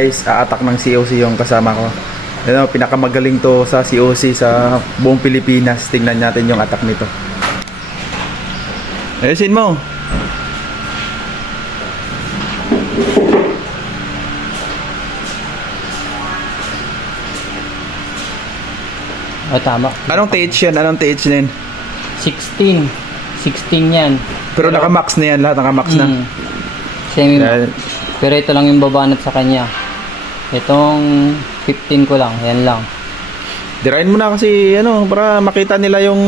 guys, aatak ng COC yung kasama ko. Pinakamagaling to sa COC sa buong Pilipinas. Tingnan natin yung attack nito. Ayusin mo. Tama. Anong TH yan? Anong TH na yan? 16. 16 yan. Pero naka-max na yan. Lahat naka-max na. Same. Dahil, Pero ito lang yung babanat sa kanya. Itong 15 ko lang. Yan lang. dirain mo na kasi para makita nila yung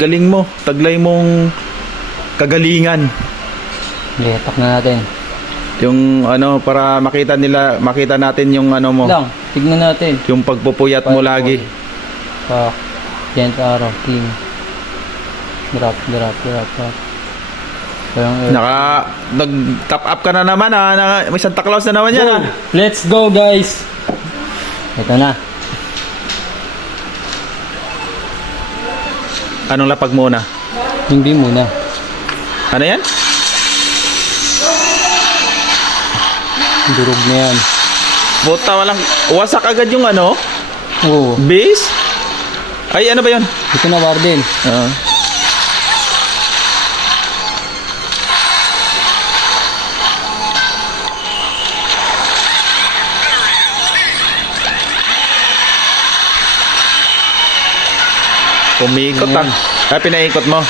galing mo. Taglay mong kagalingan. Letak na natin. Yung para makita natin yung mo. Lang. Tignan natin. Yung pagpupuyat mo lagi. Pak. Giant arrow. King. Drop. Nag-top up ka na naman may Santa Claus na naman yan. Let's go guys. Ito na. Anong lapag muna? Hindi muna. Ano yan? Durog na yan. Buta walang wasak agad yung Oo. base? Ay ano ba yun? Ito na Warden. Pumikot Ay pinaikot mo.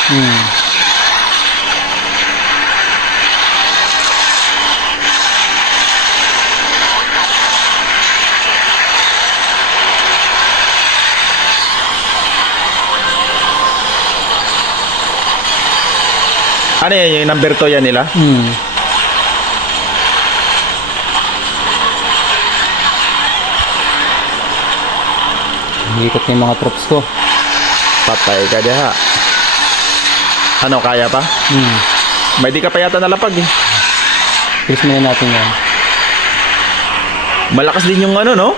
Ano yan? Yung number 2 yan nila? Ikot na yung mga troops ko. Patay ka diha. Ano, kaya pa? May di ka pa yata nalapag eh. Chris na natin yan. Malakas din yung no?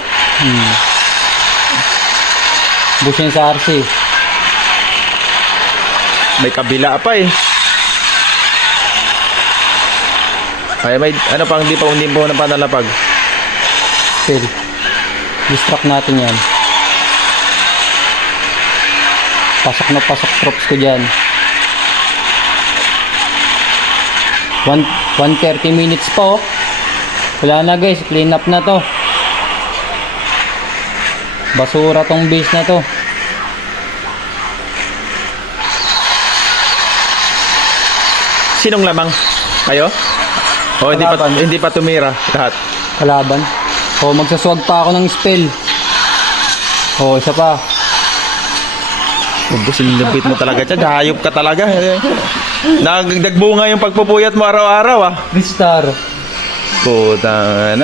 Bush yan sa RC. May kabila pa eh. Ay may pang hindi po na panalapag. Still. Distract natin yan. Pasok na pasok troops ko dyan. 1:30 minutes pa Wala na guys, clean up na to. Basura tong base na to. Sinong lamang? Kayo? O hindi pa tumira lahat. Kalaban. Magsaswag pa ako ng spell. Isa pa. Sinilipit mo talaga dyan. Hayop ka talaga. Nagbunga yung pagpupuyat mo araw-araw Tristar. Puta